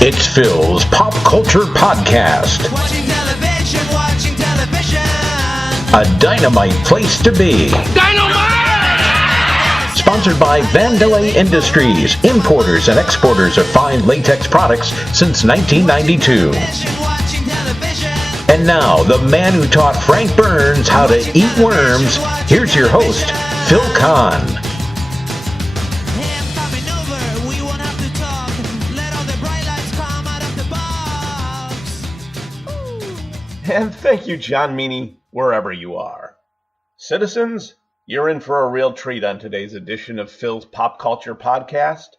It's Phil's Pop Culture Podcast. Watching television. A dynamite place to be. Dynamite! Sponsored by Vandelay Industries, importers and exporters of fine latex products since 1992. And now, the man who taught Frank Burns how to eat worms, here's your host, Phil Kahn. And thank you, John Meany, wherever you are. Citizens, you're in for a real treat on today's edition of Phil's Pop Culture Podcast.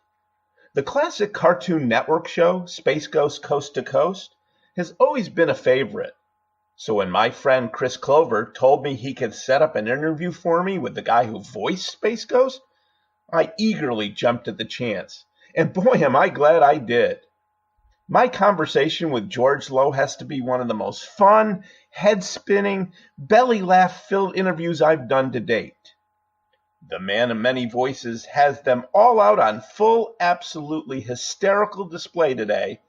The classic Cartoon Network show, Space Ghost Coast to Coast, has always been a favorite. So when my friend Chris Clover told me he could set up an interview for me with the guy who voiced Space Ghost, I eagerly jumped at the chance. And boy, am I glad I did. My conversation with George Lowe has to be one of the most fun, head-spinning, belly-laugh-filled interviews I've done to date. The man of many voices has them all out on full, absolutely hysterical display today,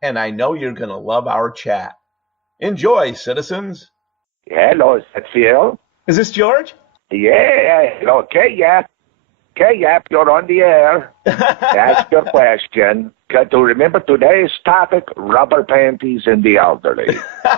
and I know you're going to love our chat. Enjoy, citizens. Hello, is that Phil? Is this George? Yeah, okay, yeah. Okay, yep, you're on the air. Ask your question. To remember today's topic, rubber panties in the elderly.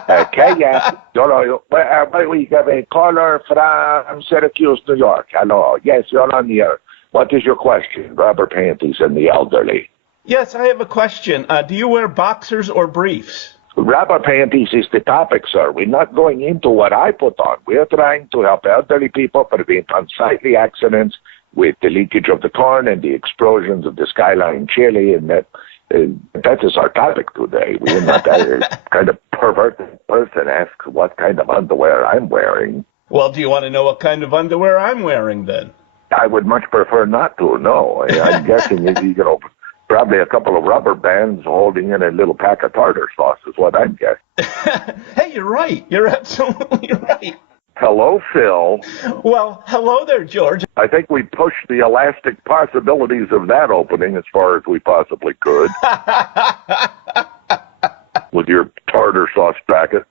Okay, yeah. We have a caller from Syracuse, New York. Hello. Yes, you're on the air. What is your question? Rubber panties in the elderly. Yes, I have a question. Do you wear boxers or briefs? Rubber panties is the topic, sir. We're not going into what I put on. We're trying to help elderly people prevent unsightly accidents with the leakage of the corn and the explosions of the skyline chili, and that is our topic today. We're not that kind of perverted person asks what kind of underwear I'm wearing. Well, do you want to know what kind of underwear I'm wearing, then? I would much prefer not to, no. I'm guessing, probably a couple of rubber bands holding in a little pack of tartar sauce is what I'm guessing. Hey, you're right. You're absolutely right. Hello, Phil. Well, hello there, George. I think we pushed the elastic possibilities of that opening as far as we possibly could. With your tartar sauce packet.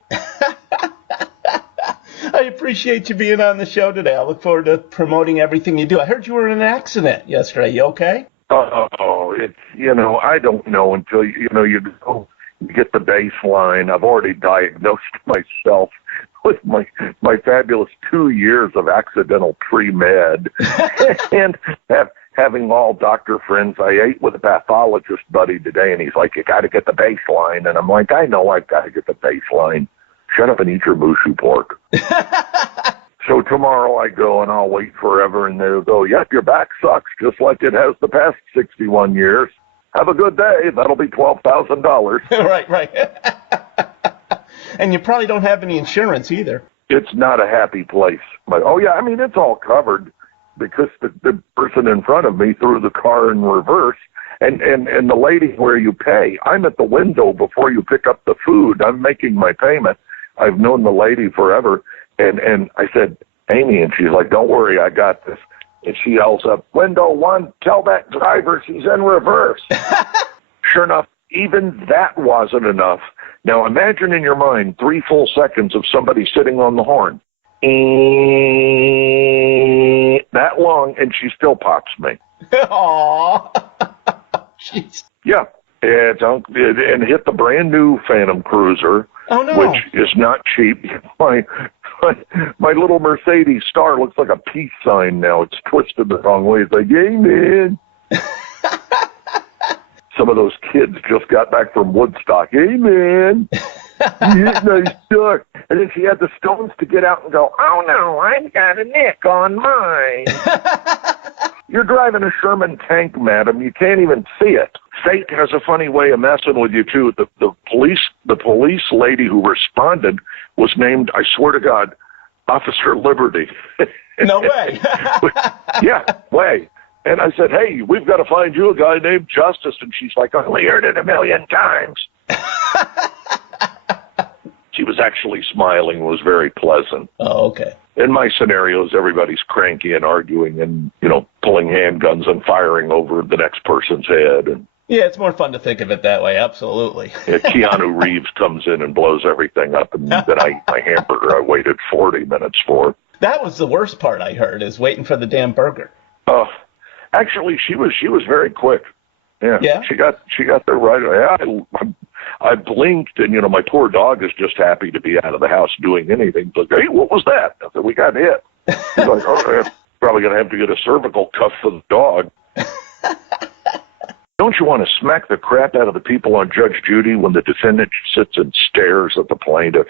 I appreciate you being on the show today. I look forward to promoting everything you do. I heard you were in an accident yesterday. You okay? Oh, it's, I don't know until, you go, you get the baseline. I've already diagnosed myself with my fabulous 2 years of accidental pre-med and having all doctor friends. I ate with a pathologist buddy today, and he's like, you got to get the baseline. And I'm like, I know I've got to get the baseline. Shut up and eat your mushu pork. So tomorrow I go and I'll wait forever, and they'll go, yep, your back sucks just like it has the past 61 years. Have a good day. That'll be $12,000. Right. And you probably don't have any insurance either. It's not a happy place. But, it's all covered because the person in front of me threw the car in reverse. And the lady where you pay, I'm at the window before you pick up the food. I'm making my payment. I've known the lady forever. And I said, Amy, and she's like, don't worry, I got this. And she yells up, window one, tell that driver she's in reverse. Sure enough, even that wasn't enough. Now imagine in your mind 3 full seconds of somebody sitting on the horn. That long, and she still pops me. Aww. Jeez. Yeah. And hit the brand new Phantom Cruiser, which is not cheap. My little Mercedes star looks like a peace sign now. It's twisted the wrong way. It's like, hey, man. Some of those kids just got back from Woodstock. Hey, man. You hit nice stuff. And then she had the stones to get out and go, oh, no, I've got a nick on mine. You're driving a Sherman tank, madam. You can't even see it. Fate has a funny way of messing with you, too. The police lady who responded was named, I swear to God, Officer Liberty. No way. Yeah, way. And I said, hey, we've got to find you a guy named Justice. And she's like, I only heard it 1,000,000 times. She was actually smiling. It was very pleasant. Oh, okay. In my scenarios, everybody's cranky and arguing and, pulling handguns and firing over the next person's head. And Yeah, it's more fun to think of it that way, absolutely. Yeah, Keanu Reeves comes in and blows everything up, and then I eat my hamburger I waited 40 minutes for. That was the worst part I heard, is waiting for the damn burger. Actually, she was very quick. Yeah? She got there right away. I blinked, and, my poor dog is just happy to be out of the house doing anything. But, hey, what was that? I said, we got hit. He's like, oh, probably going to have to get a cervical cuff for the dog. Don't you want to smack the crap out of the people on Judge Judy when the defendant sits and stares at the plaintiff?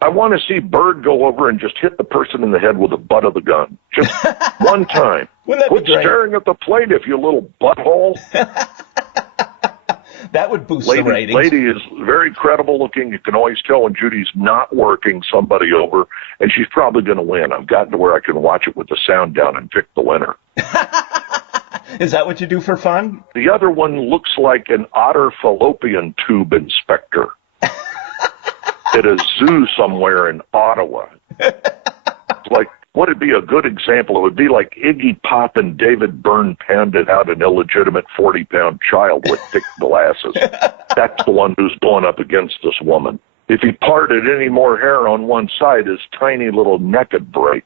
I want to see Bird go over and just hit the person in the head with the butt of the gun. Just one time. Wouldn't that be Quit great? staring at the plaintiff, you little butthole. That would boost the ratings. Lady is very credible looking. You can always tell when Judy's not working somebody over, and she's probably going to win. I've gotten to where I can watch it with the sound down and pick the winner. Is that what you do for fun? The other one looks like an otter fallopian tube inspector at a zoo somewhere in Ottawa. Like, what would be a good example? It would be like Iggy Pop and David Byrne pounded out an illegitimate 40-pound child with thick glasses. That's the one who's going up against this woman. If he parted any more hair on one side, his tiny little neck would break.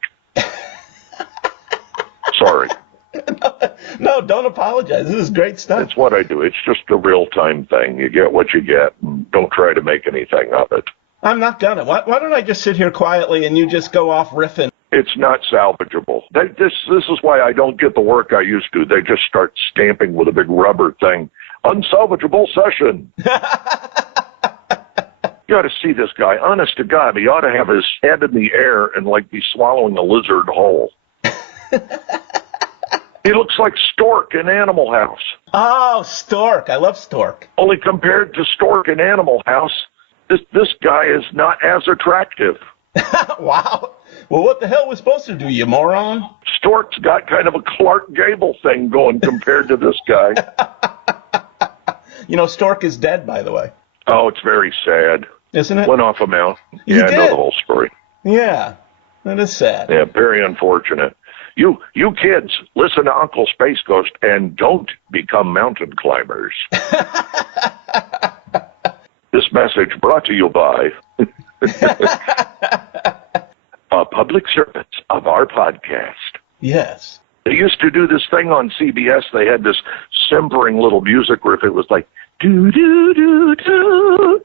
Sorry. No, don't apologize. This is great stuff. That's what I do. It's just a real-time thing. You get what you get, and don't try to make anything of it. I'm not gonna. Why don't I just sit here quietly and you just go off riffing? It's not salvageable. This is why I don't get the work I used to. They just start stamping with a big rubber thing. Unsalvageable session. You ought to see this guy. Honest to God, he ought to have his head in the air and be swallowing a lizard whole. He looks like Stork in Animal House. Oh, Stork. I love Stork. Only compared to Stork in Animal House, this guy is not as attractive. Wow. Well, what the hell was supposed to do, you moron? Stork's got kind of a Clark Gable thing going compared to this guy. Stork is dead, by the way. Oh, it's very sad. Isn't it? Went off a mount. He Yeah, I know did. the whole story. Yeah, that is sad. Yeah, very unfortunate. You kids, listen to Uncle Space Ghost and don't become mountain climbers. This message brought to you by public servants of our podcast. Yes. They used to do this thing on CBS. They had this simpering little music riff. It was like, do-do-do-do.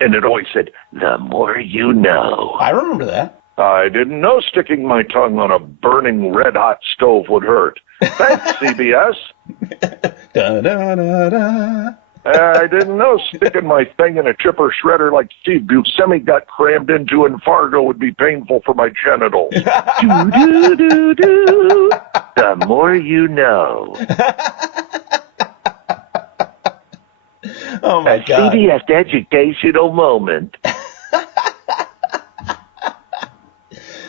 And it always said, the more you know. I remember that. I didn't know sticking my tongue on a burning red-hot stove would hurt. Thanks, CBS. Da-da-da-da. I didn't know sticking my thing in a chipper shredder like Steve Buscemi got crammed into in Fargo would be painful for my genitals. Do-do-do-do. The more you know. Oh, my God. CBS educational moment.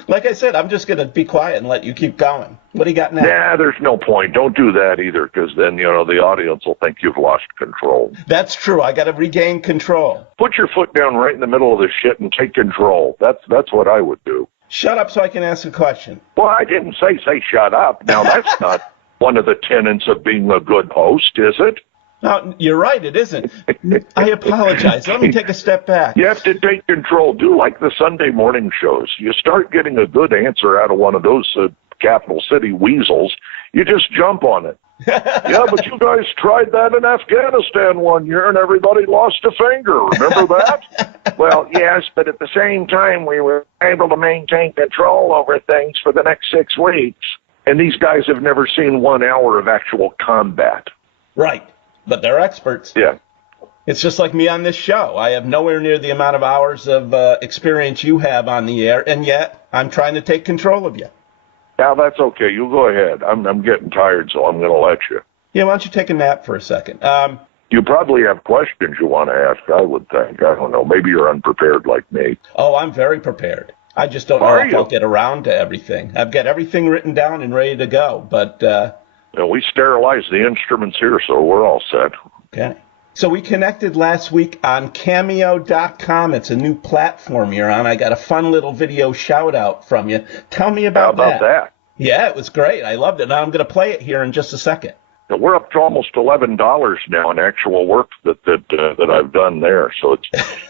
Like I said, I'm just going to be quiet and let you keep going. What do you got now? Nah, there's no point. Don't do that either, because then, the audience will think you've lost control. That's true. I got to regain control. Put your foot down right in the middle of the shit and take control. That's what I would do. Shut up so I can ask a question. Well, I didn't say shut up. Now, that's not one of the tenets of being a good host, is it? No, you're right. It isn't. I apologize. Let me take a step back. You have to take control. Do like the Sunday morning shows. You start getting a good answer out of one of those capital city weasels, you just jump on it. Yeah, but you guys tried that in Afghanistan one year and everybody lost a finger. Remember that? Well, yes, but at the same time, we were able to maintain control over things for the next 6 weeks. And these guys have never seen 1 hour of actual combat. Right. But they're experts. Yeah. It's just like me on this show. I have nowhere near the amount of hours of experience you have on the air, and yet I'm trying to take control of you. Now, that's okay. You go ahead. I'm getting tired, so I'm going to let you. Yeah, why don't you take a nap for a second? You probably have questions you want to ask, I would think. I don't know. Maybe you're unprepared like me. Oh, I'm very prepared. I just don't know Are if you? I'll get around to everything. I've got everything written down and ready to go, but... We sterilized the instruments here, so we're all set. Okay. So we connected last week on Cameo.com. It's a new platform you're on. I got a fun little video shout out from you. Tell me about How about that? Yeah, it was great. I loved it. Now I'm going to play it here in just a second. We're up to almost $11 now in actual work that I've done there. So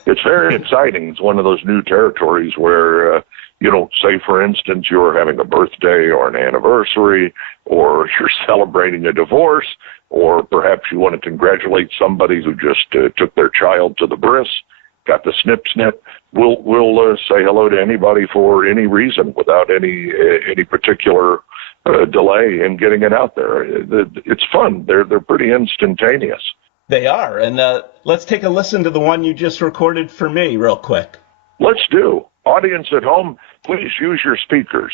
it's very exciting. It's one of those new territories where, say for instance, you're having a birthday or an anniversary, or you're celebrating a divorce, or perhaps you want to congratulate somebody who just took their child to the bris, got the snip. We'll say hello to anybody for any reason without any particular delay in getting it out there. It's fun. They're pretty instantaneous. They are. And let's take a listen to the one you just recorded for me real quick. Let's do. Audience at home, please use your speakers.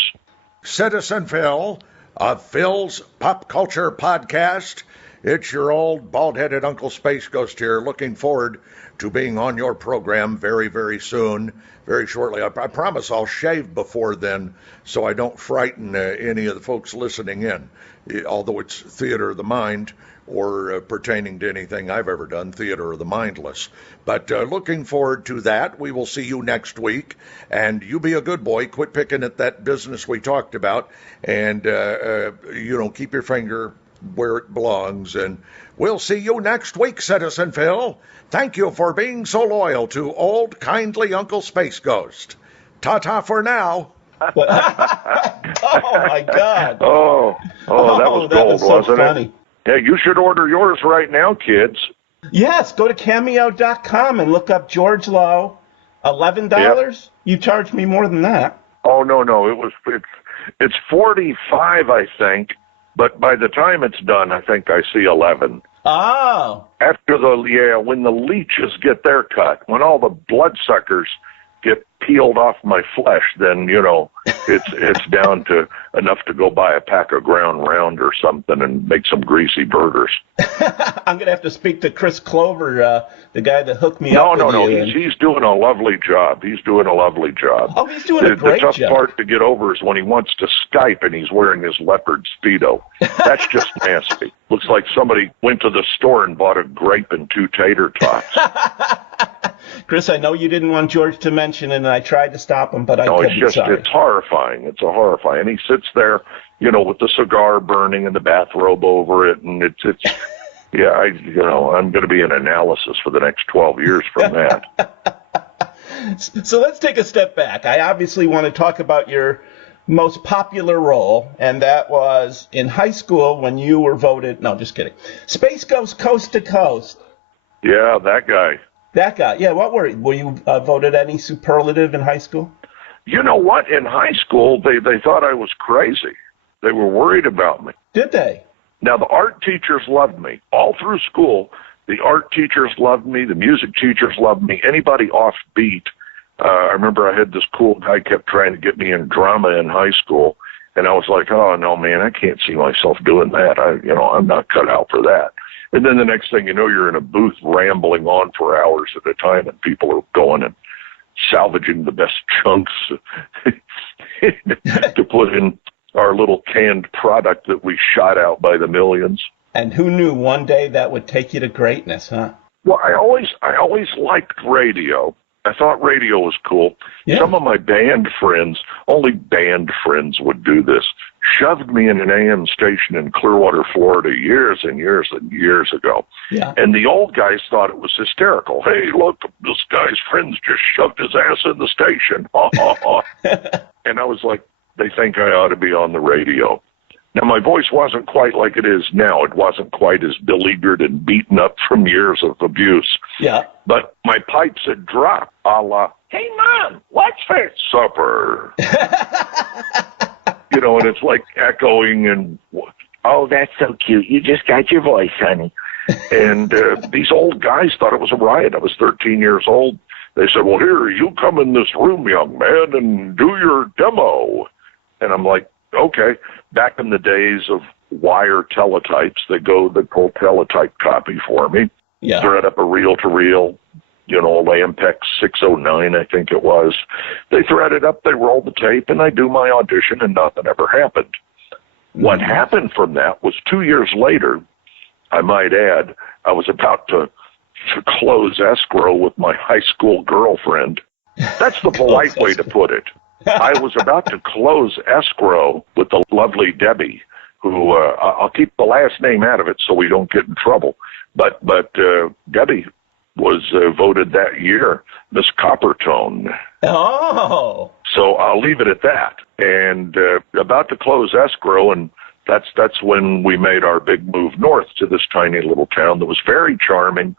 Citizen Phil of Phil's Pop Culture Podcast. It's your old bald-headed Uncle Space Ghost here, looking forward to being on your program very, very soon, very shortly. I promise I'll shave before then so I don't frighten any of the folks listening in, although it's theater of the mind or pertaining to anything I've ever done, theater of the mindless. But looking forward to that. We will see you next week, and you be a good boy. Quit picking at that business we talked about, and, keep your finger where it belongs, and we'll see you next week, Citizen Phil. Thank you for being so loyal to old, kindly Uncle Space Ghost. Ta-ta for now. Oh, my God. Oh, that was gold, so wasn't funny. it? Yeah, you should order yours right now, kids. Yes, go to Cameo.com and look up George Lowe. $11? Yep. You charged me more than that. Oh, no. It's $45, I think. But by the time it's done, I think I see 11. Oh. After when the leeches get their cut, when all the bloodsuckers get peeled off my flesh, then, it's down to enough to go buy a pack of Ground Round or something and make some greasy burgers. I'm going to have to speak to Chris Clover, the guy that hooked me up. No. He's doing a lovely job. Oh, he's doing a great job. The tough part to get over is when he wants to Skype and he's wearing his leopard Speedo. That's just nasty. Looks like somebody went to the store and bought a grape and 2 tater tots. Chris, I know you didn't want George to mention it, and I tried to stop him, but I couldn't. It's horrifying. It's horrifying. And he sits there, with the cigar burning and the bathrobe over it, and I'm going to be in analysis for the next 12 years from that. So let's take a step back. I obviously want to talk about your most popular role, and that was in high school when you were voted, no, just kidding, Space Ghost Coast to Coast. Yeah, that guy. That guy. Yeah, what were you voted any superlative in high school? You know what? In high school, they thought I was crazy. They were worried about me. Did they? Now, the art teachers loved me. All through school, the art teachers loved me. The music teachers loved me. Anybody offbeat. I remember I had this cool guy kept trying to get me in drama in high school. And I was like, oh, no, man, I can't see myself doing that. I'm not cut out for that. And then the next thing you know, you're in a booth rambling on for hours at a time, and people are going and salvaging the best chunks to put in our little canned product that we shot out by the millions. And who knew one day that would take you to greatness, huh? Well, I always liked radio. I thought radio was cool. Yeah. Some of my band friends, only band friends would do this, shoved me in an AM station in Clearwater, Florida, years and years and years ago. Yeah. And the old guys thought it was hysterical. Hey, look, this guy's friends just shoved his ass in the station. And I was like, they think I ought to be on the radio. Now, my voice wasn't quite like it is now. It wasn't quite as beleaguered and beaten up from years of abuse. Yeah. But my pipes had dropped, a la, hey, Mom, what's for supper? And it's like echoing and, oh, that's so cute. You just got your voice, honey. And these old guys thought it was a riot. I was 13 years old. They said, well, here, you come in this room, young man, and do your demo. And I'm like, okay. Back in the days of wire teletypes, they pull teletype copy for me. Yeah. Thread up a reel-to-reel, a Lampex 609, I think it was. They thread it up, they roll the tape, and I do my audition, and nothing ever happened. Mm-hmm. What happened from that was 2 years later, I might add, I was about to close escrow with my high school girlfriend. That's the polite way to put it. I was about to close escrow with the lovely Debbie, who I'll keep the last name out of it so we don't get in trouble. But Debbie was voted that year Miss Coppertone. Oh. So I'll leave it at that. And about to close escrow, and that's when we made our big move north to this tiny little town that was very charming,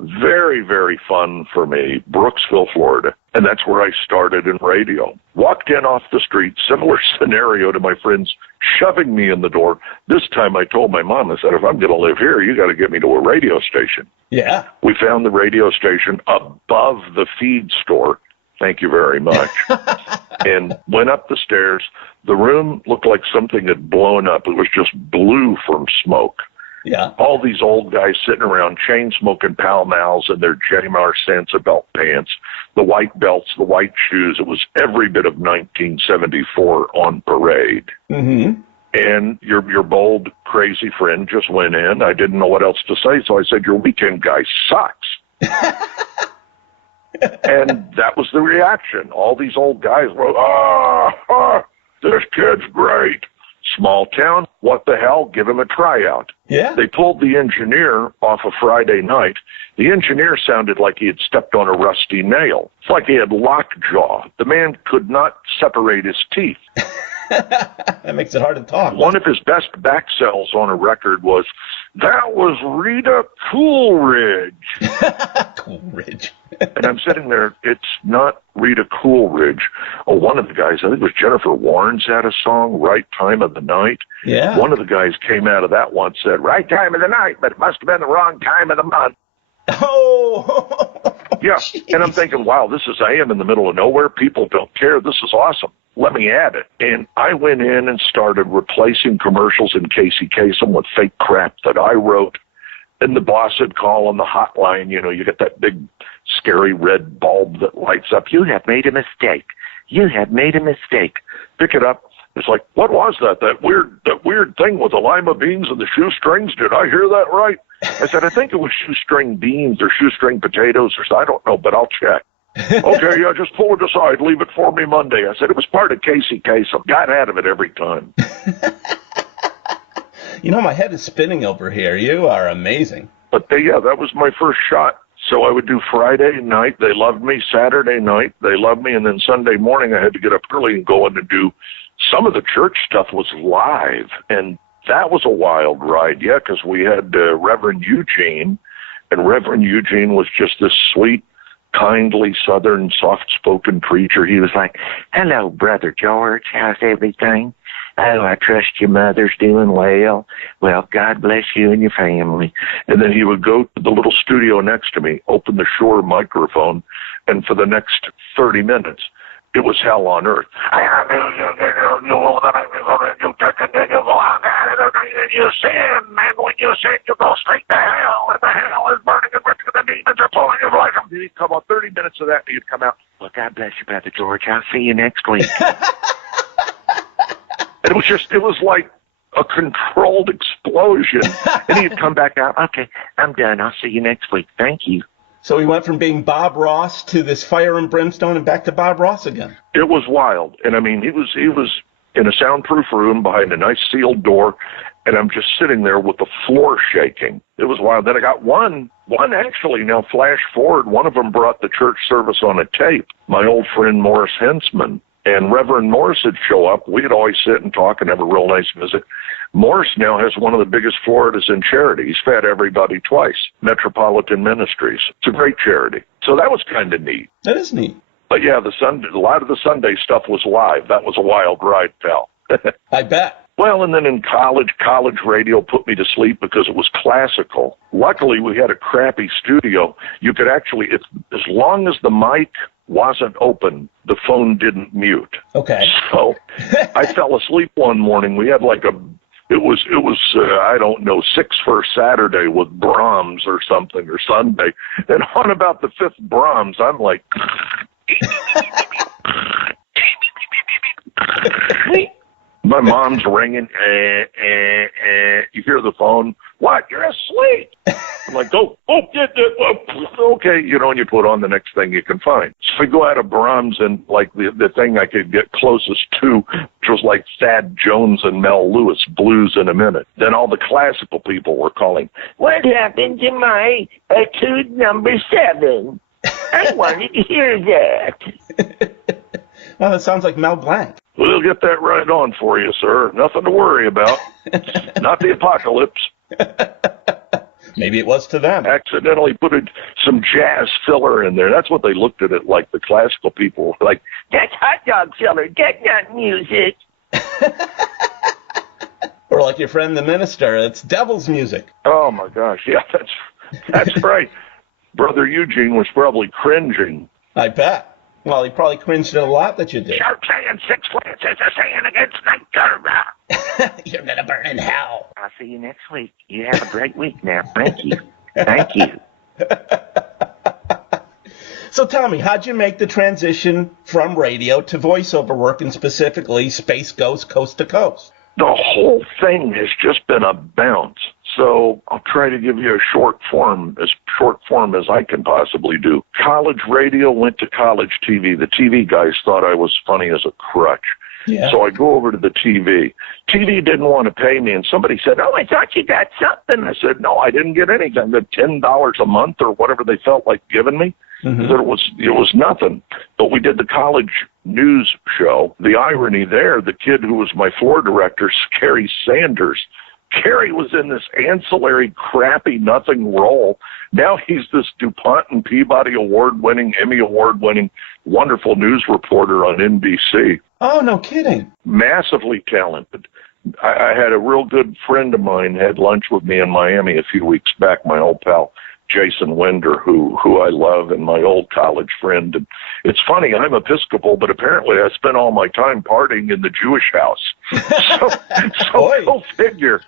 very, very fun for me, Brooksville, Florida. And that's where I started in radio. Walked in off the street, similar scenario to my friends shoving me in the door. This time I told my mom, I said, if I'm going to live here, you got to get me to a radio station. Yeah. We found the radio station above the feed store. Thank you very much. And went up the stairs. The room looked like something had blown up. It was just blue from smoke. Yeah. All these old guys sitting around, chain-smoking Pall Malls and their Jamar Sansa belt pants, the white belts, the white shoes. It was every bit of 1974 on parade. Mm-hmm. And your bold, crazy friend just went in. I didn't know what else to say, so I said, your weekend guy sucks. And that was the reaction. All these old guys were, this kid's great. Small town, what the hell? Give him a tryout. Yeah. They pulled the engineer off a Friday night. The engineer sounded like he had stepped on a rusty nail. It's like he had lockjaw. The man could not separate his teeth. That makes it hard to talk. One of his best back sells on a record was, that was Rita Coolidge. Coolidge. And I'm sitting there, it's not Rita Coolidge. Oh, one of the guys, I think it was Jennifer Warnes, had a song, Right Time of the Night. Yeah. One of the guys came out of that one, said, right time of the night, but it must have been the wrong time of the month. Oh. Yeah. And I'm thinking, wow, this is, I am in the middle of nowhere. People don't care. This is awesome. Let me add it. And I went in and started replacing commercials in Casey Kasem with fake crap that I wrote. And the boss would call on the hotline. You know, you get that big, scary red bulb that lights up. You have made a mistake. You have made a mistake. Pick it up. It's like, what was that? That weird thing with the lima beans and the shoestrings? Did I hear that right? I said, I think it was shoestring beans or shoestring potatoes or so. I don't know, but I'll check. Okay, yeah, just pull it aside. Leave it for me Monday. I said, it was part of Casey Kasem. Got out of it every time. You know, my head is spinning over here. You are amazing. But yeah, that was my first shot. So I would do Friday night. They loved me. Saturday night, they loved me. And then Sunday morning, I had to get up early and go in and do some of the church stuff was live. And that was a wild ride, yeah, because we had Reverend Eugene. And Reverend Eugene was just this sweet, kindly, southern, soft-spoken preacher. He was like, hello, Brother George. How's everything? Oh, I trust your mother's doing well. Well, God bless you and your family. And then he would go to the little studio next to me, open the Shure microphone, and for the next 30 minutes, it was hell on earth. You sin, and when you sin, you go straight to hell, and the hell is burning and rich, and the demons are pulling you like them. He'd come out 30 minutes of that, and he'd come out, well, God bless you, Brother George. I'll see you next week. And it was like a controlled explosion. And he'd come back out, okay, I'm done. I'll see you next week. Thank you. So he went from being Bob Ross to this fire and brimstone and back to Bob Ross again. It was wild. And I mean, he was in a soundproof room behind a nice sealed door, and I'm just sitting there with the floor shaking. It was wild. Then I got one actually, now flash forward, one of them brought the church service on a tape, my old friend Morris Hensman. And Reverend Morris would show up. We'd always sit and talk and have a real nice visit. Morris now has one of the biggest Floridas in charity. He's fed everybody twice, Metropolitan Ministries. It's a great charity. So that was kind of neat. That is neat. But yeah, a lot of the Sunday stuff was live. That was a wild ride, pal. I bet. Well, and then in college radio put me to sleep because it was classical. Luckily, we had a crappy studio. You could actually, as long as the mic wasn't open, the phone didn't mute. Okay. So I fell asleep one morning. We had like it was I don't know, 6 for Saturday with Brahms or something, or Sunday. And on about the 5th Brahms, I'm like, my mom's ringing. You hear the phone. What? You're asleep. I'm like, okay, you know, and you put on the next thing you can find. So we go out of Brahms, and like the thing I could get closest to, which was like Thad Jones and Mel Lewis, Blues in a Minute. Then all the classical people were calling, what happened to my etude number 7? I wanted to hear that. Well, that sounds like Mel Blanc. We'll get that right on for you, sir. Nothing to worry about. Not the apocalypse. Maybe it was to them. Accidentally put some jazz filler in there. That's what they looked at it like. The classical people were like, that's hot dog filler. That's not music. Or like your friend the minister, it's devil's music. Oh, my gosh. Yeah, that's right. Brother Eugene was probably cringing. I bet. Well, he probably cringed at a lot that you did. Sharp saying 6 lances a saying against the curve. You're going to burn in hell. I'll see you next week. You have a great week now. Thank you. Thank you. So tell me, how'd you make the transition from radio to voiceover work, and specifically Space Ghost Coast to Coast? The whole thing has just been a bounce. So I'll try to give you a short form as I can possibly do. College radio, went to college TV. The TV guys thought I was funny as a crutch. Yeah. So I go over to the TV. TV didn't want to pay me, and somebody said, oh, I thought you got something. I said, no, I didn't get anything. I got $10 a month or whatever they felt like giving me. Mm-hmm. It was nothing. But we did the college news show. The irony there, the kid who was my floor director, Scary Sanders, Kerry was in this ancillary, crappy, nothing role. Now he's this DuPont and Peabody award-winning, Emmy award-winning, wonderful news reporter on NBC. Oh, no kidding. Massively talented. I had a real good friend of mine had lunch with me in Miami a few weeks back, my old pal, Jason Winder, who I love, and my old college friend. And it's funny, I'm Episcopal, but apparently I spent all my time partying in the Jewish house. So go figure.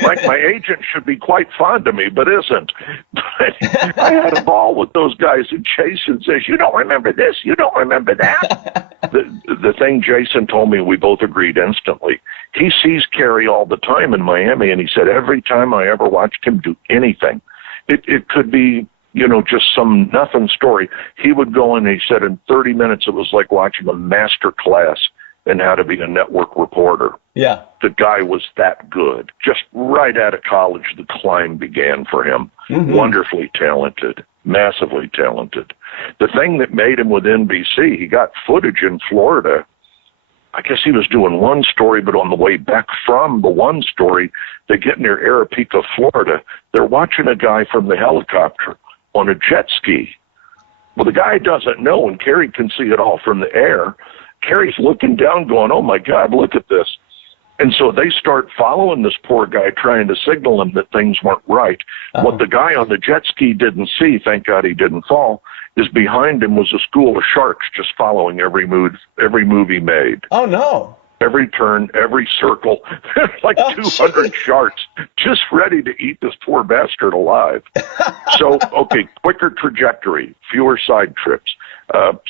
Like my agent should be quite fond of me, but isn't. But I had a ball with those guys, and Jason says, you don't remember this, you don't remember that. The thing Jason told me, we both agreed instantly. He sees Kerry all the time in Miami, and he said every time I ever watched him do anything, it could be, you know, just some nothing story. He would go in, and he said in 30 minutes it was like watching a master class in how to be a network reporter. Yeah. The guy was that good. Just right out of college, the climb began for him. Mm-hmm. Wonderfully talented, massively talented. The thing that made him with NBC, he got footage in Florida. I guess he was doing one story, but on the way back from the one story, they get near Arapahoe, Florida. They're watching a guy from the helicopter on a jet ski. Well, the guy doesn't know, and Kerry can see it all from the air. Kerry's looking down going, oh, my God, look at this. And so they start following this poor guy, trying to signal him that things weren't right. Uh-huh. What the guy on the jet ski didn't see, thank God he didn't fall, is behind him was a school of sharks just following every move he made. Oh, no. Every turn, every circle, like 200 sharks just ready to eat this poor bastard alive. So, okay, quicker trajectory, fewer side trips.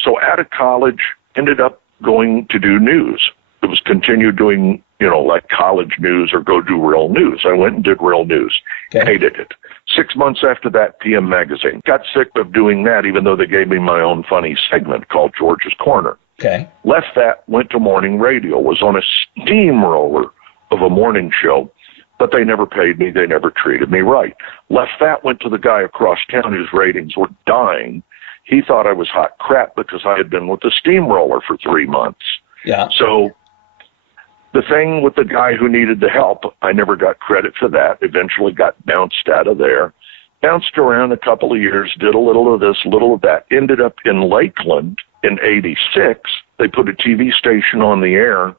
So out of college, ended up going to do news. It was continue doing, you know, like college news or go do real news. I went and did real news. Okay. Hated it. 6 months after that, PM Magazine. Got sick of doing that, even though they gave me my own funny segment called George's Corner. Okay. Left that, went to morning radio, was on a steamroller of a morning show, but they never paid me. They never treated me right. Left that, went to the guy across town whose ratings were dying. He thought I was hot crap because I had been with the steamroller for 3 months. Yeah. So the thing with the guy who needed the help, I never got credit for that. Eventually got bounced out of there. Bounced around a couple of years, did a little of this, a little of that. Ended up in Lakeland in 86. They put a TV station on the air.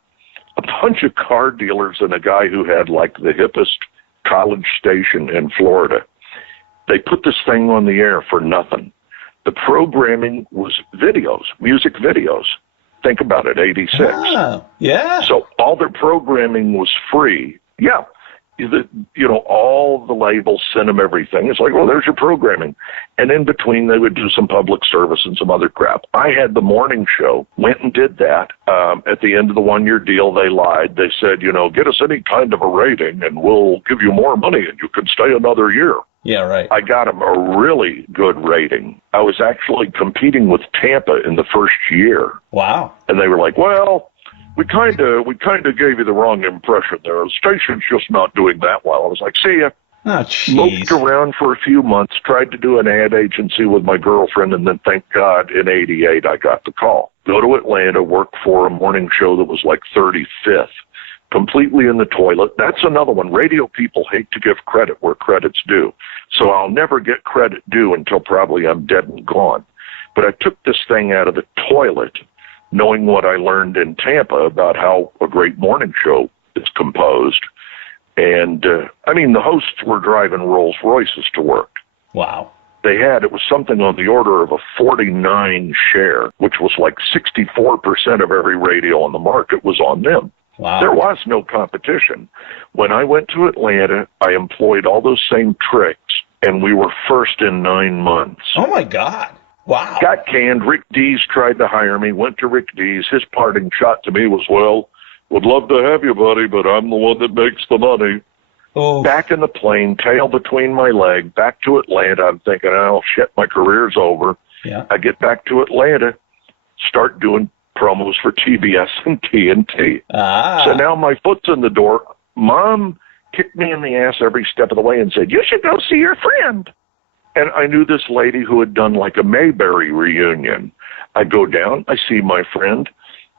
A bunch of car dealers and a guy who had like the hippest college station in Florida. They put this thing on the air for nothing. The programming was videos, music videos. Think about it, 86. Oh, yeah. So all their programming was free. Yeah. all the labels, sent them everything. It's like, well, there's your programming. And in between, they would do some public service and some other crap. I had the morning show, went and did that. At the end of the one-year deal, they lied. They said, get us any kind of a rating, and we'll give you more money, and you can stay another year. Yeah, right. I got them a really good rating. I was actually competing with Tampa in the first year. Wow. And they were like, well, we kind of gave you the wrong impression there. The station's just not doing that well. I was like, see ya. Oh, jeez. Moved around for a few months, tried to do an ad agency with my girlfriend, and then thank God in '88 I got the call. Go to Atlanta, work for a morning show that was like 35th, completely in the toilet. That's another one. Radio people hate to give credit where credit's due. So I'll never get credit due until probably I'm dead and gone. But I took this thing out of the toilet, knowing what I learned in Tampa about how a great morning show is composed. And, the hosts were driving Rolls Royces to work. Wow. It was something on the order of a 49 share, which was like 64% of every radio on the market was on them. Wow. There was no competition. When I went to Atlanta, I employed all those same tricks, and we were first in 9 months. Oh, my God. Wow. Got canned. Rick Dees tried to hire me, went to Rick Dees. His parting shot to me was, well, would love to have you, buddy, but I'm the one that makes the money. Oh. Back in the plane, tail between my leg, back to Atlanta. I'm thinking, oh, shit, my career's over. Yeah. I get back to Atlanta, start doing promos for TBS and TNT. Ah. So now my foot's in the door. Mom kicked me in the ass every step of the way and said, you should go see your friend. And I knew this lady who had done like a Mayberry reunion. I go down, I see my friend.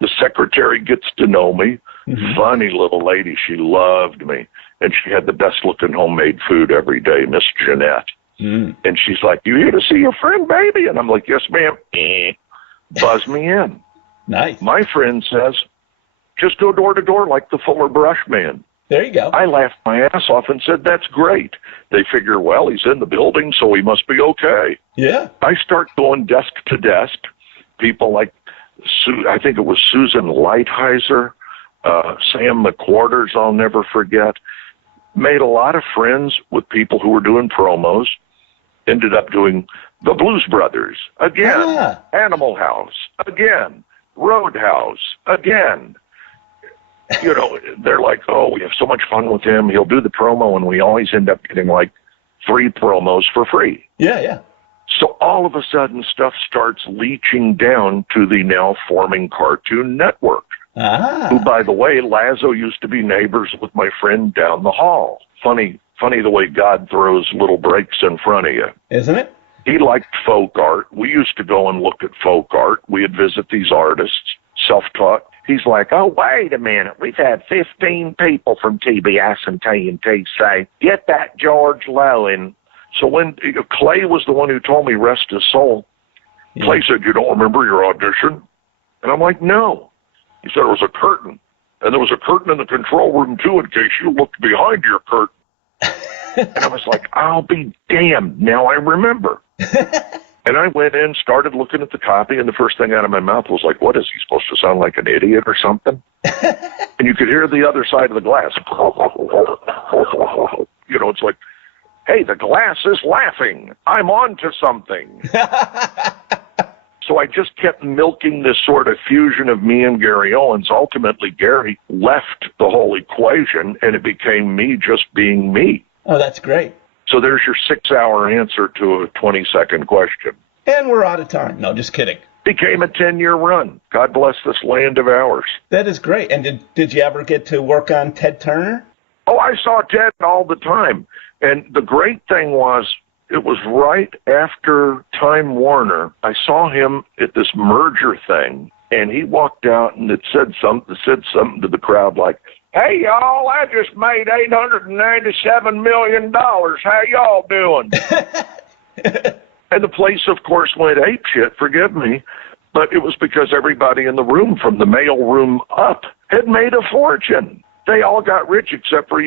The secretary gets to know me. Mm-hmm. Funny little lady. She loved me. And she had the best looking homemade food every day, Miss Jeanette. Mm. And she's like, you here to see your friend, baby? And I'm like, yes, ma'am. Buzz me in. Nice. My friend says, just go door to door like the Fuller Brush Man. There you go. I laughed my ass off and said, that's great. They figure, well, he's in the building, so he must be okay. Yeah. I start going desk to desk. People like, I think it was Susan Lighthizer, Sam McQuarters, I'll never forget. Made a lot of friends with people who were doing promos. Ended up doing the Blues Brothers again, Animal House again, Roadhouse again. They're like, oh, we have so much fun with him. He'll do the promo, and we always end up getting like 3 promos for free. Yeah, yeah. So all of a sudden, stuff starts leaching down to the now forming Cartoon Network. Who, by the way, Lazo used to be neighbors with my friend down the hall. Funny the way God throws little breaks in front of you. Isn't it? He liked folk art. We used to go and look at folk art. We'd visit these artists, self-taught. He's like, oh, wait a minute. We've had 15 people from TBS and TNT say, get that George Lowe in. So when Clay was the one who told me, rest his soul, Clay said, you don't remember your audition? And I'm like, no. He said it was a curtain. And there was a curtain in the control room, too, in case you looked behind your curtain. And I was like, I'll be damned. Now I remember. And I went in, started looking at the copy, and the first thing out of my mouth was like, what is he supposed to sound like, an idiot or something? And you could hear the other side of the glass. It's like, hey, the glass is laughing. I'm on to something. So I just kept milking this sort of fusion of me and Gary Owens. Ultimately, Gary left the whole equation, and it became me just being me. Oh, that's great. So there's your 6-hour answer to a 20-second question. And we're out of time. No, just kidding. Became a 10-year run. God bless this land of ours. That is great. And did you ever get to work on Ted Turner? Oh, I saw Ted all the time. And the great thing was, it was right after Time Warner. I saw him at this merger thing, and he walked out and it said something to the crowd like, hey, y'all, I just made $897 million. How y'all doing? And the place, of course, went apeshit, forgive me, but it was because everybody in the room from the mail room up had made a fortune. They all got rich except for,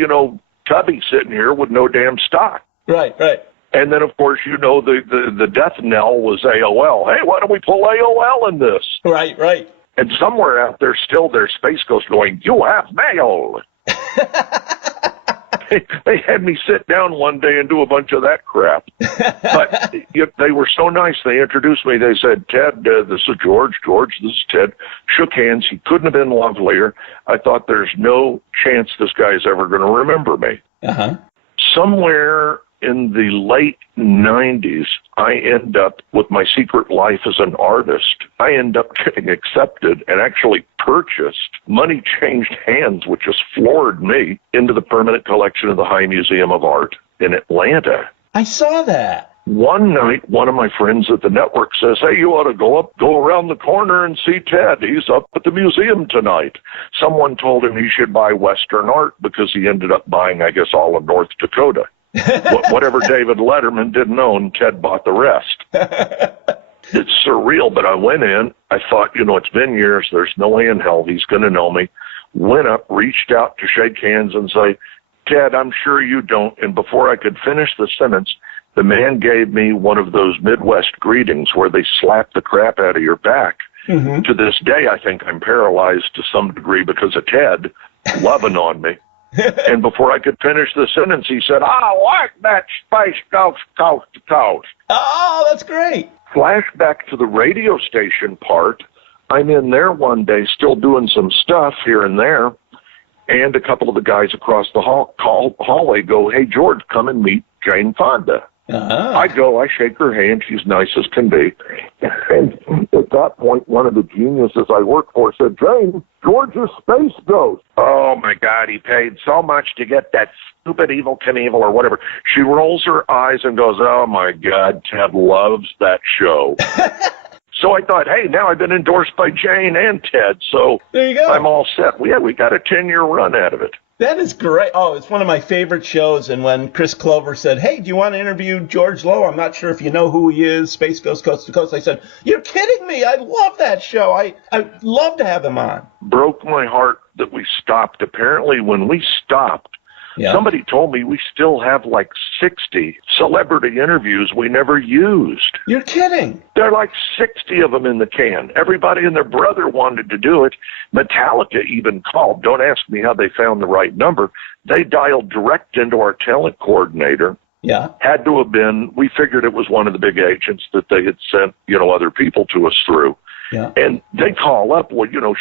Tubby sitting here with no damn stock. Right. And then, of course, the death knell was AOL. Hey, why don't we pull AOL in this? Right. And somewhere out there, still there's Space Ghost going, you have mail. they had me sit down one day and do a bunch of that crap. But they were so nice. They introduced me. They said, Ted, this is George. George, this is Ted. Shook hands. He couldn't have been lovelier. I thought there's no chance this guy's ever going to remember me. Uh-huh. Somewhere in the late 90s, I end up with my secret life as an artist. I end up getting accepted and actually purchased. Money changed hands, which just floored me, into the permanent collection of the High Museum of Art in Atlanta. I saw that. One night, one of my friends at the network says, hey, you ought to go around the corner and see Ted. He's up at the museum tonight. Someone told him he should buy Western art because he ended up buying, I guess, all of North Dakota. Whatever David Letterman didn't own, Ted bought the rest. It's surreal, but I went in. I thought, it's been years. There's no way in hell he's going to know me. Went up, reached out to shake hands and say, Ted, I'm sure you don't. And before I could finish the sentence, the man gave me one of those Midwest greetings where they slap the crap out of your back. Mm-hmm. To this day, I think I'm paralyzed to some degree because of Ted loving on me. And before I could finish the sentence, he said, I like that Space Ghost coast to coast. Oh, that's great. Flashback to the radio station part. I'm in there one day still doing some stuff here and there, and a couple of the guys across the hallway go, hey, George, come and meet Jane Fonda. Uh-huh. I go, I shake her hand. She's nice as can be. And at that point, one of the geniuses I work for said, Jane, George's Space Ghost. Oh, my God, he paid so much to get that stupid Evel Knievel or whatever. She rolls her eyes and goes, oh, my God, Ted loves that show. So I thought, hey, now I've been endorsed by Jane and Ted, so there you go. I'm all set. We got a 10-year run out of it. That is great. Oh, it's one of my favorite shows. And when Chris Clover said, hey, do you want to interview George Lowe? I'm not sure if you know who he is, Space Ghost Coast to Coast. I said, you're kidding me. I love that show. I'd love to have him on. Broke my heart that we stopped. Apparently, when we stopped, somebody told me we still have like 60 celebrity interviews we never used. You're kidding. There are like 60 of them in the can. Everybody and their brother wanted to do it. Metallica even called. Don't ask me how they found the right number. They dialed direct into our talent coordinator. Yeah. Had to have been, we figured it was one of the big agents that they had sent, other people to us through. Yeah. And they call up,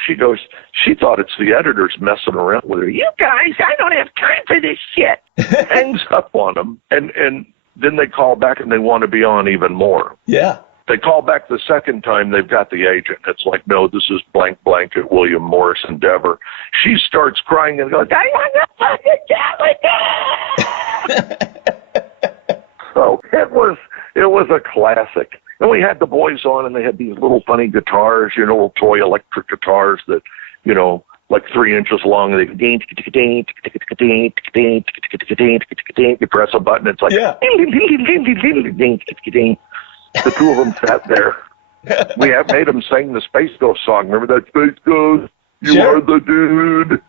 she goes, she thought it's the editors messing around with her. You guys, I don't have time for this shit. Hangs up on them. And then they call back and they want to be on even more. Yeah. They call back the second time, they've got the agent. It's like, no, this is blank at William Morris Endeavor. She starts crying and goes, I want to fucking Metallica! So it was a classic. And we had the boys on, and they had these little funny guitars, little toy electric guitars that, like 3 inches long. And they you press a button, it's like, yeah. The two of them sat there. We have made them sing the Space Ghost song. Remember that Space Ghost? You Sure. are the dude.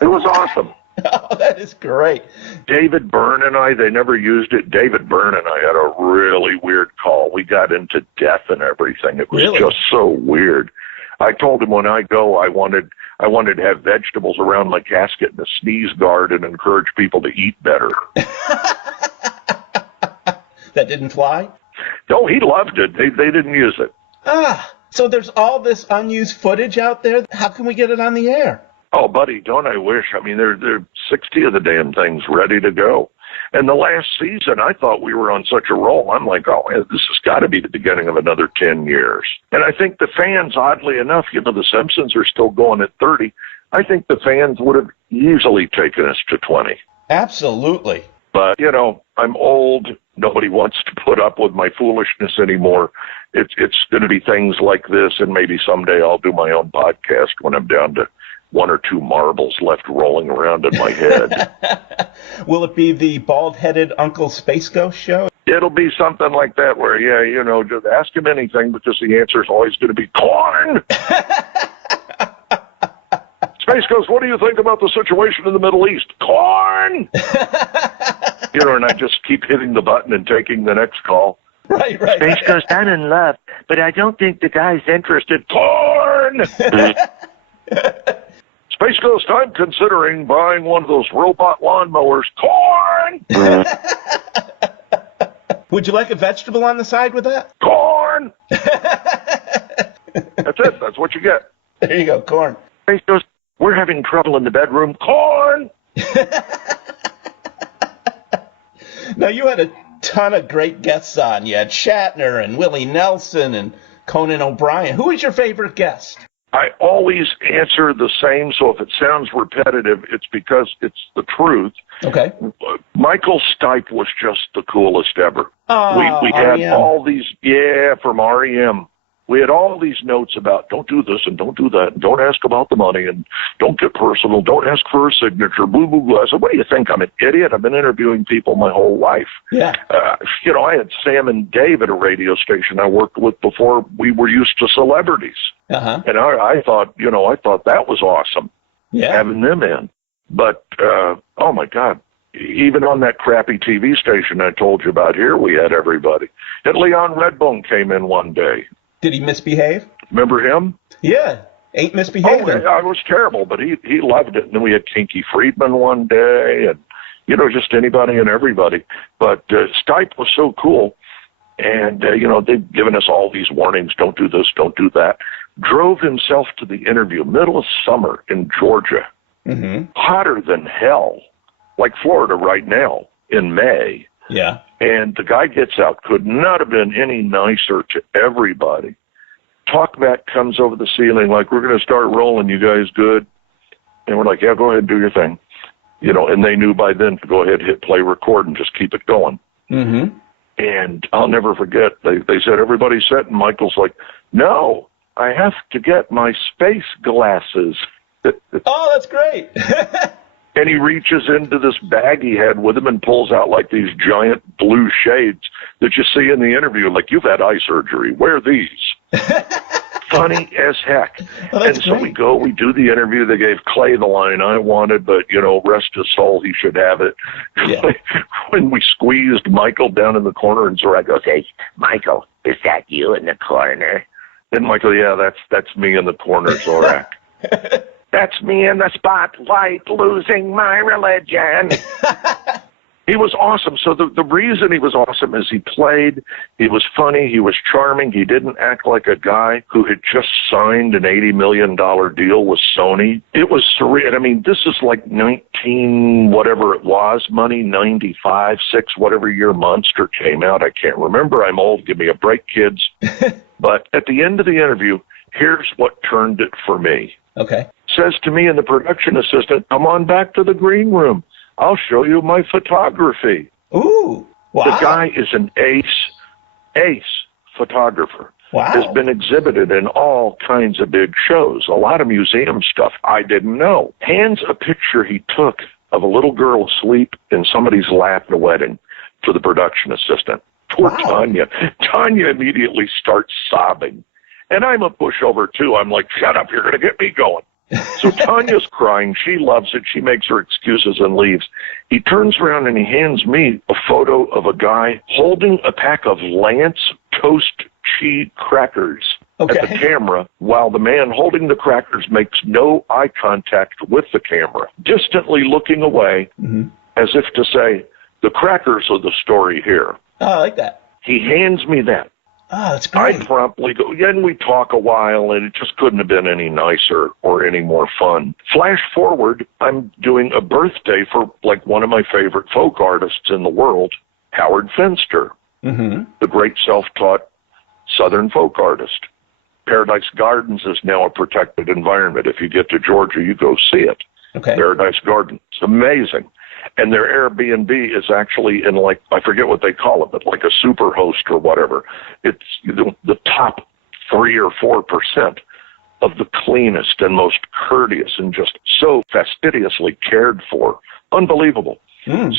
It was awesome. Oh, that is great. David Byrne and I, they never used it. David Byrne and I had a really weird call. We got into death and everything. It was just so weird. I told him when I go, I wanted to have vegetables around my casket and a sneeze guard and encourage people to eat better. That didn't fly? No, he loved it. They didn't use it. So there's all this unused footage out there. How can we get it on the air? Oh, buddy, don't I wish. I mean, there are 60 of the damn things ready to go. And the last season, I thought we were on such a roll. I'm like, oh, this has got to be the beginning of another 10 years. And I think the fans, oddly enough, the Simpsons are still going at 30. I think the fans would have easily taken us to 20. Absolutely. But, I'm old. Nobody wants to put up with my foolishness anymore. It's going to be things like this, and maybe someday I'll do my own podcast when I'm down to 1 or 2 marbles left rolling around in my head. Will it be the bald-headed Uncle Space Ghost show? It'll be something like that where, just ask him anything because the answer is always going to be corn. Space Ghost, what do you think about the situation in the Middle East? Corn! And I just keep hitting the button and taking the next call. Right. Space Ghost, I'm in love, but I don't think the guy's interested. Corn! Space Ghost, I'm considering buying one of those robot lawnmowers. Corn! Would you like a vegetable on the side with that? Corn! That's it. That's what you get. There you go, corn. Space Ghost, we're having trouble in the bedroom. Corn! Now, you had a ton of great guests on. You had Shatner and Willie Nelson and Conan O'Brien. Who was your favorite guest? I always answer the same, so if it sounds repetitive, it's because it's the truth. Okay. Michael Stipe was just the coolest ever. Oh, we had R.E.M. all these, from REM. We had all these notes about don't do this and don't do that, and don't ask about the money, and don't get personal, don't ask for a signature, blah, blah, blah. I said, what do you think? I'm an idiot. I've been interviewing people my whole life. Yeah. I had Sam and Dave at a radio station I worked with before we were used to celebrities. Uh-huh. And I thought that was awesome, having them in. But, oh, my God, even on that crappy TV station I told you about here, we had everybody. And Leon Redbone came in one day. Did he misbehave? Remember him? Yeah. Ain't misbehaving. Oh, I was terrible, but he loved it. And then we had Kinky Friedman one day and, just anybody and everybody. But Stipe was so cool. And, they've given us all these warnings, don't do this, don't do that. Drove himself to the interview, middle of summer in Georgia. Mm-hmm. Hotter than hell, like Florida right now in May. Yeah. And the guy gets out, could not have been any nicer to everybody. Talkback comes over the ceiling like, we're going to start rolling, you guys good? And we're like, yeah, go ahead and do your thing. And they knew by then to go ahead, hit play, record, and just keep it going. Mm-hmm. And I'll never forget, they said, everybody's set, and Michael's like, no, I have to get my space glasses. Oh, that's great. And he reaches into this bag he had with him and pulls out like these giant blue shades that you see in the interview, like, you've had eye surgery, wear these. Funny as heck. Oh, and so we do the interview. They gave Clay the line I wanted, but, rest his soul, he should have it. Yeah. When we squeezed Michael down in the corner, and Zorak goes, hey, Michael, is that you in the corner? And Michael, yeah, that's me in the corner, Zorak. That's me in the spotlight, losing my religion. He was awesome. So the reason he was awesome is he played, he was funny, he was charming, he didn't act like a guy who had just signed an $80 million deal with Sony. It was surreal. I mean, this is like 19, whatever it was, money, 95, 6, whatever year Monster came out. I can't remember. I'm old. Give me a break, kids. But at the end of the interview, here's what turned it for me. Okay. Says to me and the production assistant, come on back to the green room. I'll show you my photography. Ooh, wow. The guy is an ace photographer. Wow. Has been exhibited in all kinds of big shows, a lot of museum stuff I didn't know. Hands a picture he took of a little girl asleep in somebody's lap at a wedding to the production assistant. Poor Tanya. Tanya immediately starts sobbing. And I'm a pushover, too. I'm like, shut up, you're going to get me going. So Tanya's crying. She loves it. She makes her excuses and leaves. He turns around and he hands me a photo of a guy holding a pack of Lance Toast Cheese crackers at the camera, while the man holding the crackers makes no eye contact with the camera, distantly looking away, as if to say, the crackers are the story here. Oh, I like that. He hands me that. Oh, that's great. I promptly go, and we talk a while, and it just couldn't have been any nicer or any more fun. Flash forward, I'm doing a birthday for, like, one of my favorite folk artists in the world, Howard Finster, the great self-taught Southern folk artist. Paradise Gardens is now a protected environment. If you get to Georgia, you go see it. Okay. Paradise Gardens. It's amazing. And their Airbnb is actually in, like, I forget what they call it, but like a super host or whatever. It's the top 3 or 4% of the cleanest and most courteous and just so fastidiously cared for. Unbelievable.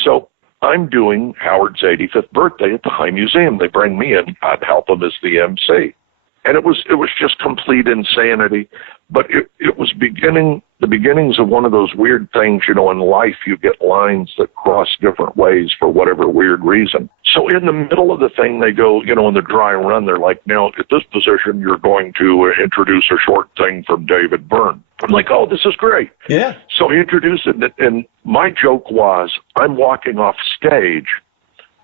So I'm doing Howard's 85th birthday at the High Museum. They bring me in. I'd help them as the MC. And it was just complete insanity, but it was beginning the beginnings of one of those weird things, in life you get lines that cross different ways for whatever weird reason. So in the middle of the thing, they go, in the dry run, they're like, now at this position, you're going to introduce a short thing from David Byrne. I'm like, oh, this is great. Yeah. So he introduced it, and my joke was, I'm walking off stage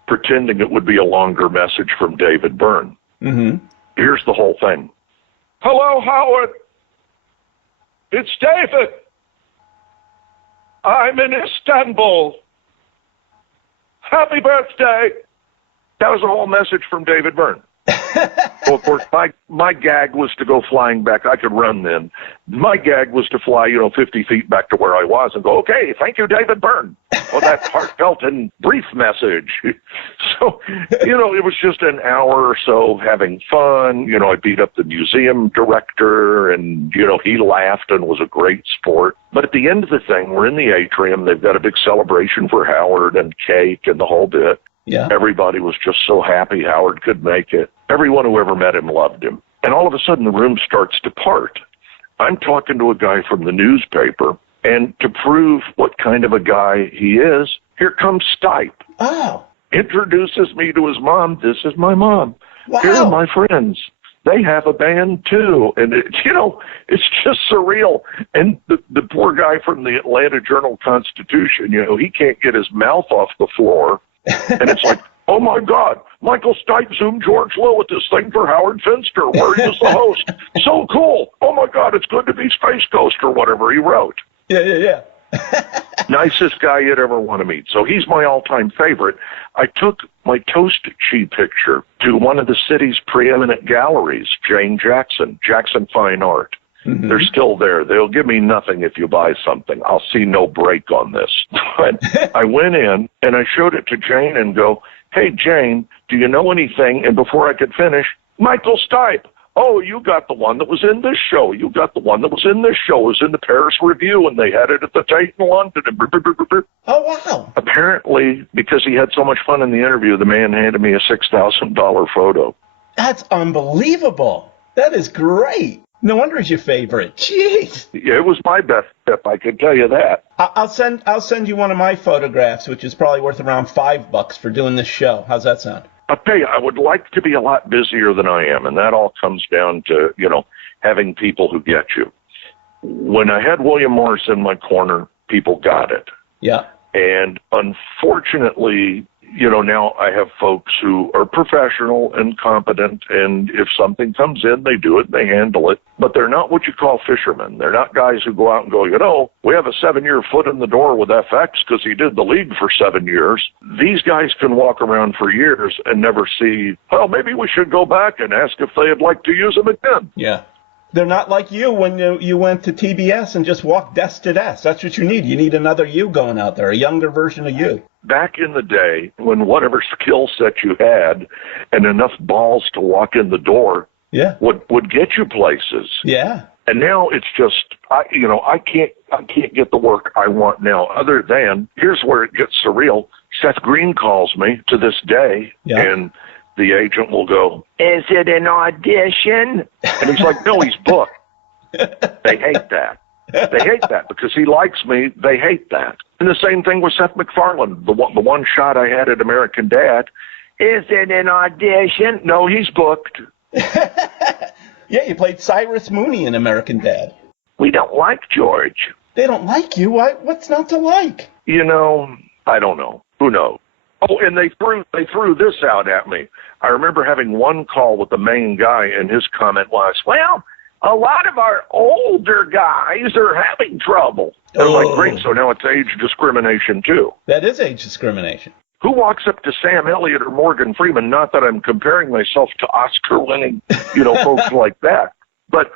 pretending it would be a longer message from David Byrne. Mm-hmm. Here's the whole thing. Hello, Howard. It's David. I'm in Istanbul. Happy birthday. That was the whole message from David Byrne. Well, of course, my gag was to go flying back. I could run then. My gag was to fly, 50 feet back to where I was and go, okay, thank you, David Byrne, for that heartfelt and brief message. So, it was just an hour or so having fun. I beat up the museum director, and, he laughed and was a great sport. But at the end of the thing, we're in the atrium. They've got a big celebration for Howard and cake and the whole bit. Yeah. Everybody was just so happy Howard could make it. Everyone who ever met him loved him. And all of a sudden, the room starts to part. I'm talking to a guy from the newspaper, and to prove what kind of a guy he is, here comes Stipe. Oh. Introduces me to his mom. This is my mom. Wow. Here are my friends. They have a band, too. And, it's just surreal. And the poor guy from the Atlanta Journal-Constitution, he can't get his mouth off the floor. And it's like, oh, my God, Michael Stipe zoomed George Lowe at this thing for Howard Finster, where he was the host. So cool. Oh, my God, it's good to be Space Ghost or whatever he wrote. Yeah. Nicest guy you'd ever want to meet. So he's my all-time favorite. I took my Toast Chi picture to one of the city's preeminent galleries, Jackson Fine Art. Mm-hmm. They're still there. They'll give me nothing if you buy something. I'll see no break on this. But I went in and I showed it to Jane and go, hey, Jane, do you know anything? And before I could finish, Michael Stipe. Oh, you got the one that was in this show. You got the one that was in this show. It was in the Paris Review, and they had it at the Tate in London. Oh, wow. Apparently, because he had so much fun in the interview, the man handed me a $6,000 photo. That's unbelievable. That is great. No wonder he's your favorite. Jeez. Yeah, it was my best tip, I can tell you that. I'll send you one of my photographs, which is probably worth around $5 for doing this show. How's that sound? I'll tell you, I would like to be a lot busier than I am, and that all comes down to, having people who get you. When I had William Morris in my corner, people got it. Yeah. And unfortunately, now I have folks who are professional and competent, and if something comes in, they do it, they handle it. But they're not what you call fishermen. They're not guys who go out and go, we have a 7-year foot in the door with FX because he did the league for 7 years. These guys can walk around for years and never see, well, maybe we should go back and ask if they'd like to use him again. Yeah. They're not like you when you went to TBS and just walked desk to desk. That's what you need. You need another you going out there, a younger version of you. Back in the day, when whatever skill set you had and enough balls to walk in the door would get you places. Yeah. And now it's just, I can't get the work I want now, other than, here's where it gets surreal. Seth Green calls me to this day, and the agent will go, is it an audition? And he's like, no, he's booked. They hate that. They hate that because he likes me. They hate that. And the same thing with Seth MacFarlane, the one shot I had at American Dad. Is it an audition? No, he's booked. Yeah, you played Cyrus Mooney in American Dad. We don't like George. They don't like you? What's not to like? I don't know. Who knows? Oh, and they threw this out at me. I remember having one call with the main guy, and his comment was, well, a lot of our older guys are having trouble. And I'm like, great, so now it's age discrimination, too. That is age discrimination. Who walks up to Sam Elliott or Morgan Freeman? Not that I'm comparing myself to Oscar-winning, folks like that. But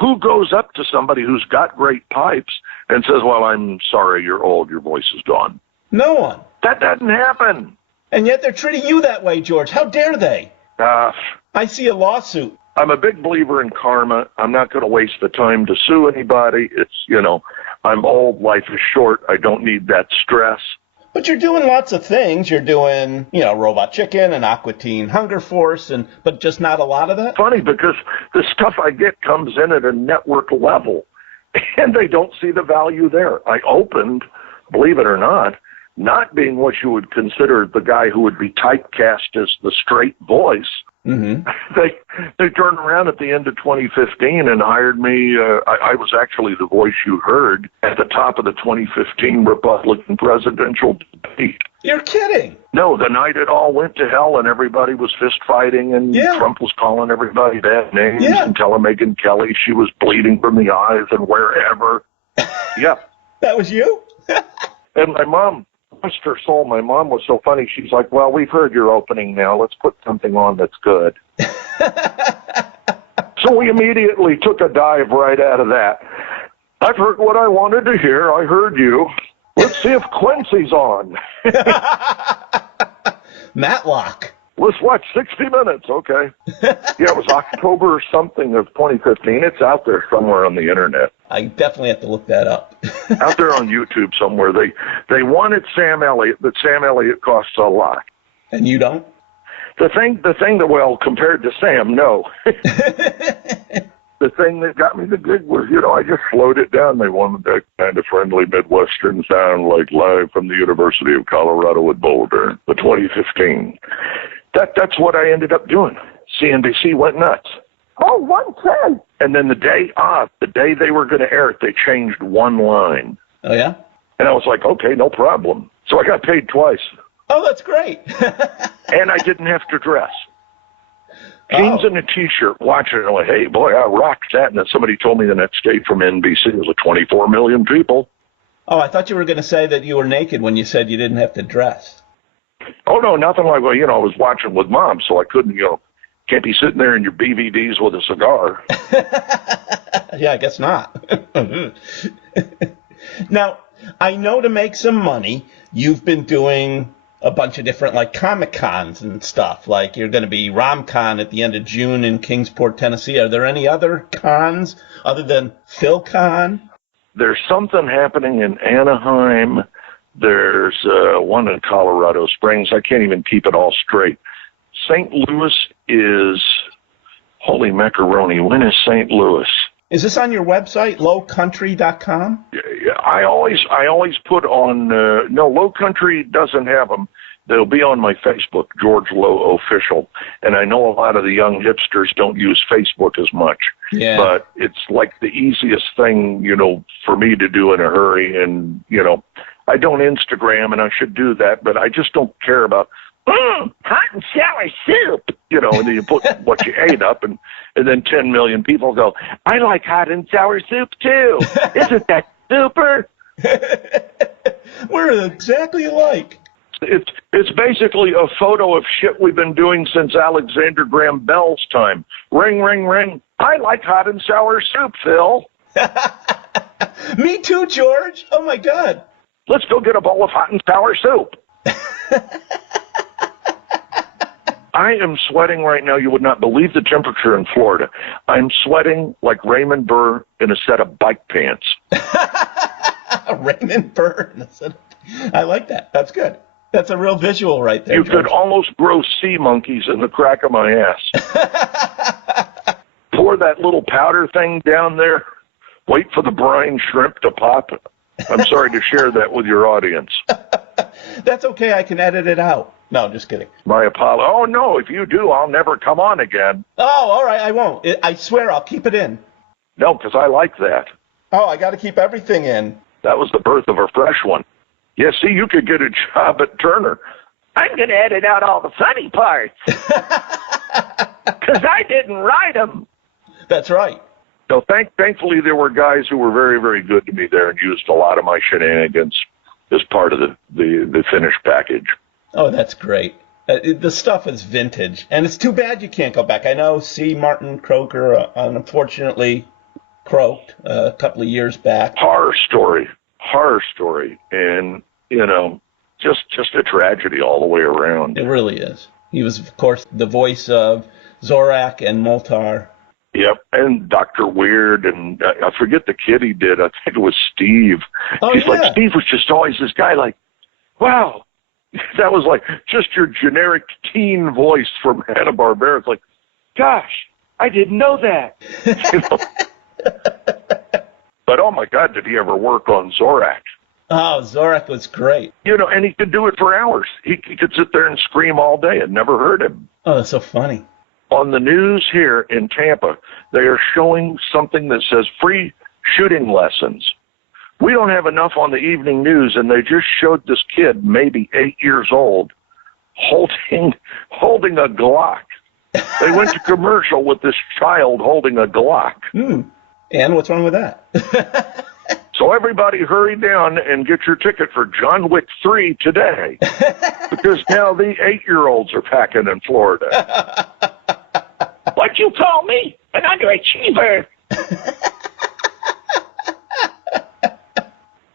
who goes up to somebody who's got great pipes and says, well, I'm sorry, you're old, your voice is gone? No one. That doesn't happen. And yet they're treating you that way, George. How dare they? I see a lawsuit. I'm a big believer in karma. I'm not going to waste the time to sue anybody. It's, I'm old, life is short. I don't need that stress. But you're doing lots of things. You're doing, Robot Chicken and Aqua Teen Hunger Force, but just not a lot of that? Funny, because the stuff I get comes in at a network level. and they don't see the value there. I opened, believe it or not being what you would consider the guy who would be typecast as the straight voice. Mm-hmm. They turned around at the end of 2015 and hired me. I was actually the voice you heard at the top of the 2015 Republican presidential debate. You're kidding. No, the night it all went to hell and everybody was fist fighting and Trump was calling everybody bad names and telling Megyn Kelly she was bleeding from the eyes and wherever. Yeah. That was you? And my mom, bless her soul, my mom was so funny. She's like, well, we've heard your opening now. Let's put something on that's good. So we immediately took a dive right out of that. I've heard what I wanted to hear. I heard you. Let's see if Quincy's on. Matlock. Let's watch 60 Minutes. Okay. Yeah, it was October or something of 2015. It's out there somewhere on the internet. I definitely have to look that up. Out there on YouTube somewhere. They wanted Sam Elliott, but Sam Elliott costs a lot. And you don't? The thing that, well, compared to Sam, no. The thing that got me the gig was, I just slowed it down. They wanted that kind of friendly Midwestern sound, like live from the University of Colorado at Boulder, the 2015. That's what I ended up doing. CNBC went nuts. Oh, 110. And then the day they were going to air it, they changed one line. Oh, yeah? And I was like, okay, no problem. So I got paid twice. Oh, that's great. And I didn't have to dress. Jeans and a T-shirt, watching it. I'm like, hey, boy, I rocked that. And then somebody told me the next day from NBC, it was like 24 million people. Oh, I thought you were going to say that you were naked when you said you didn't have to dress. Oh, no, nothing like, well, I was watching with Mom, so I couldn't, can't be sitting there in your BVDs with a cigar. Yeah, I guess not. Now, I know to make some money, you've been doing a bunch of different, like, Comic-Cons and stuff. Like, you're going to be RomCon at the end of June in Kingsport, Tennessee. Are there any other cons other than Phil Kahn? There's something happening in Anaheim. There's one in Colorado Springs. I can't even keep it all straight. St. Louis is, holy macaroni, when is St. Louis? Is this on your website, lowcountry.com? Yeah, I always put on, no, Low Country doesn't have them. They'll be on my Facebook, George Lowe Official. And I know a lot of the young hipsters don't use Facebook as much. Yeah. But it's like the easiest thing, for me to do in a hurry. And, I don't Instagram, and I should do that, but I just don't care about, hot and sour soup, and then you put what you ate up, and then 10 million people go, I like hot and sour soup too. Isn't that super? We're exactly alike. It's basically a photo of shit we've been doing since Alexander Graham Bell's time. Ring, ring, ring. I like hot and sour soup, Phil. Me too, George. Oh, my God. Let's go get a bowl of hot and sour soup. I am sweating right now. You would not believe the temperature in Florida. I'm sweating like Raymond Burr in a set of bike pants. Raymond Burr in a set of... I like that. That's good. That's a real visual right there, You George. could almost grow sea monkeys in the crack of my ass. Pour that little powder thing down there. Wait for the brine shrimp to pop. I'm sorry to share that with your audience. That's okay. I can edit it out. No, just kidding. My apology. Oh, no, if you do, I'll never come on again. Oh, all right. I won't. I swear I'll keep it in. No, because I like that. Oh, I got to keep everything in. That was the birth of a fresh one. Yeah, see, you could get a job at Turner. I'm going to edit out all the funny parts. Because I didn't write them. That's right. So thankfully, there were guys who were very, very good to me there and used a lot of my shenanigans as part of the finished package. Oh, that's great. The stuff is vintage, and it's too bad you can't go back. I know C. Martin Croker unfortunately croaked a couple of years back. Horror story, and just a tragedy all the way around. It really is. He was, of course, the voice of Zorak and Moltar. Yep, and Dr. Weird, and I forget the kid he did. I think it was Steve. Oh, He's yeah. like, Steve was just always this guy like, wow. That was like just your generic teen voice from Hanna-Barbera. It's like, gosh, I didn't know that. But oh my God, did he ever work on Zorak? Oh, Zorak was great. You know, and he could do it for hours. He could sit there and scream all day and never heard him. Oh, that's so funny. On the news here in Tampa, they are showing something that says free shooting lessons. We don't have enough on the evening news, and they just showed this kid, maybe 8 years old, holding a Glock. They went to commercial with this child holding a Glock. And what's wrong with that? So everybody hurry down and get your ticket for John Wick 3 today, because now the 8-year-olds are packing in Florida. What you call me? An underachiever.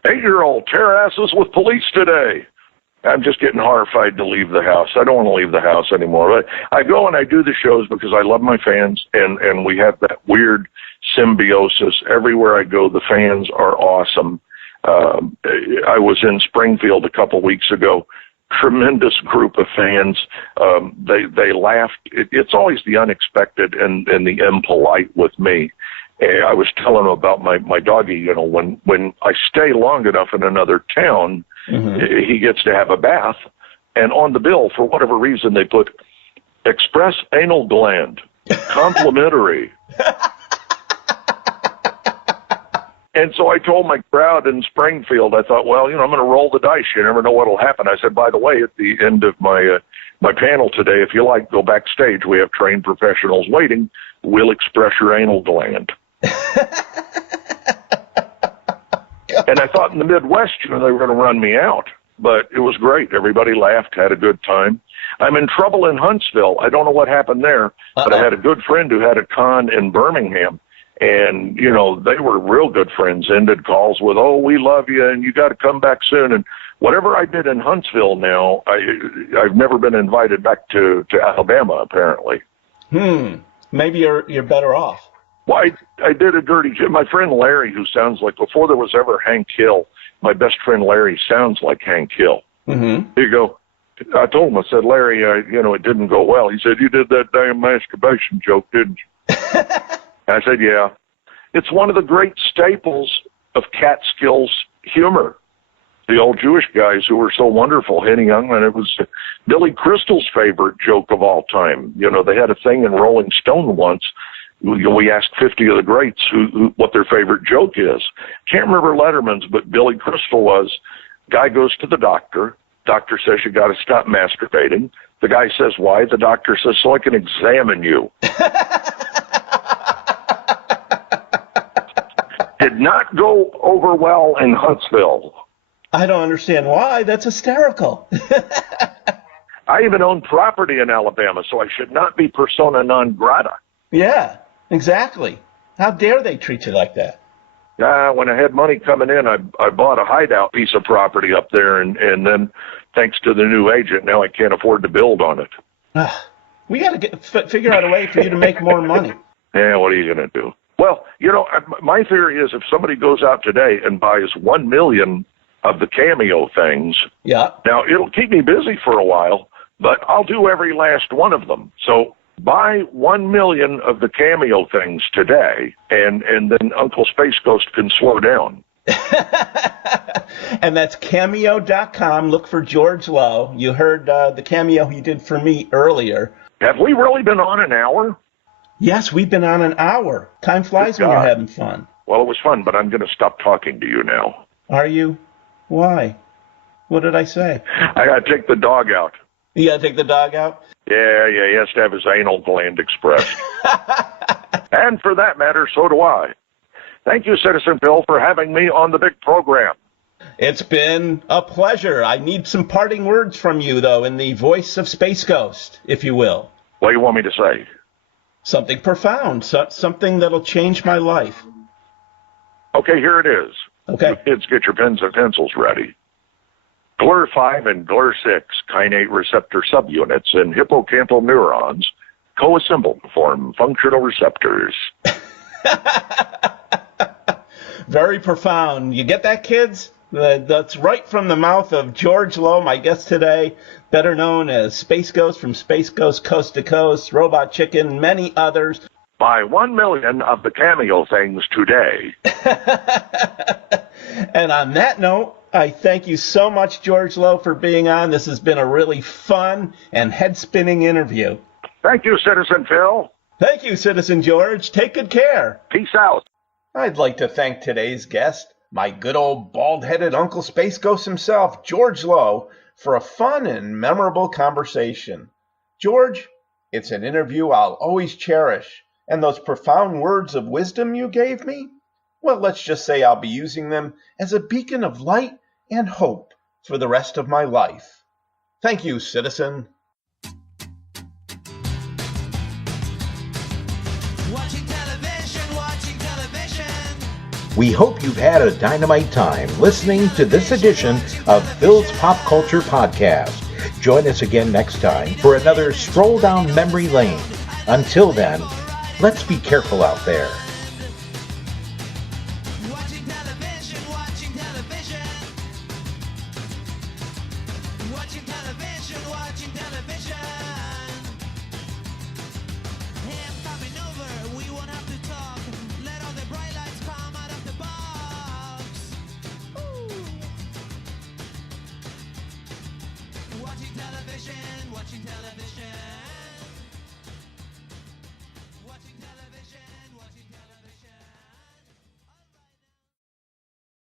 8-year-old tear asses with police today. I'm just getting horrified to leave the house. I don't want to leave the house anymore. But I go and I do the shows because I love my fans, and we have that weird symbiosis. Everywhere I go, the fans are awesome. I was in Springfield a couple weeks ago. Tremendous group of fans. They laughed. It's always the unexpected and the impolite with me. I was telling them about my doggy. You know, when I stay long enough in another town, he gets to have a bath. And on the bill, for whatever reason, they put express anal gland, complimentary. And so I told my crowd in Springfield, I thought, well, you know, I'm going to roll the dice. You never know what will happen. I said, by the way, at the end of my panel today, if you like, go backstage. We have trained professionals waiting. We'll express your anal gland. And I thought in the Midwest, you know, they were going to run me out. But it was great. Everybody laughed, had a good time. I'm in trouble in Huntsville. I don't know what happened there, but I had a good friend who had a con in Birmingham. And, you know, they were real good friends, ended calls with, oh, we love you, and you got to come back soon. And whatever I did in Huntsville now, I've never been invited back to Alabama, apparently. Maybe you're better off. Well, I did a dirty job. My friend Larry, who sounds like, before there was ever Hank Hill, my best friend Larry sounds like Hank Hill. Here you go. I told him, I said, Larry, you know, it didn't go well. He said, you did that damn masturbation joke, didn't you? I said, yeah. It's one of the great staples of Catskills humor. The old Jewish guys who were so wonderful, Henny Youngman. It was Billy Crystal's favorite joke of all time. You know, they had a thing in Rolling Stone once. We asked 50 of the greats who what their favorite joke is. Can't remember Letterman's, but Billy Crystal was. Guy goes to the doctor. Doctor says, you got to stop masturbating. The guy says, why? The doctor says, so I can examine you. Did not go over well in Huntsville. I don't understand why. That's hysterical. I even own property in Alabama, so I should not be persona non grata. Yeah, exactly. How dare they treat you like that? When I had money coming in, I bought a hideout piece of property up there, and then, thanks to the new agent, now I can't afford to build on it. We got to figure out a way for you to make more money. Yeah, what are you going to do? Well, you know, my theory is if somebody goes out today and buys 1 million of the Cameo things, yeah. Now, it'll keep me busy for a while, but I'll do every last one of them. So buy 1 million of the Cameo things today, and then Uncle Space Ghost can slow down. And that's Cameo.com. Look for George Lowe. You heard the cameo he did for me earlier. Have we really been on an hour? Yes, we've been on an hour. Time flies when you're having fun. Well, it was fun, but I'm going to stop talking to you now. Are you? Why? What did I say? I got to take the dog out. You got to take the dog out? Yeah, he has to have his anal gland expressed. And for that matter, so do I. Thank you, Citizen Phil, for having me on the big program. It's been a pleasure. I need some parting words from you, though, in the voice of Space Ghost, if you will. What do you want me to say? Something profound, something that'll change my life. Okay, here it is. Okay. Kids, get your pens and pencils ready. GLR5 and GLR6 kainate receptor subunits in hippocampal neurons co-assemble to form functional receptors. Very profound. You get that, kids? That's right from the mouth of George Lowe, my guest today, better known as Space Ghost from Space Ghost Coast to Coast, Robot Chicken, many others. Buy 1 million of the Cameo things today. And on that note, I thank you so much, George Lowe, for being on. This has been a really fun and head-spinning interview. Thank you, Citizen Phil. Thank you, Citizen George. Take good care. Peace out. I'd like to thank today's guest, my good old bald-headed Uncle Space Ghost himself, George Lowe, for a fun and memorable conversation. George, it's an interview I'll always cherish, and those profound words of wisdom you gave me, well, let's just say I'll be using them as a beacon of light and hope for the rest of my life. Thank you, citizen. Watching television, watching television. We hope you've had a dynamite time listening to this edition of Phil's Pop Culture Podcast. Join us again next time for another stroll down memory lane. Until then, let's be careful out there. Watching television, watching television. Watching television, watching television. Hey, I'm coming over, we won't have to talk. Let all the bright lights come out of the box. Ooh. Watching television, watching television.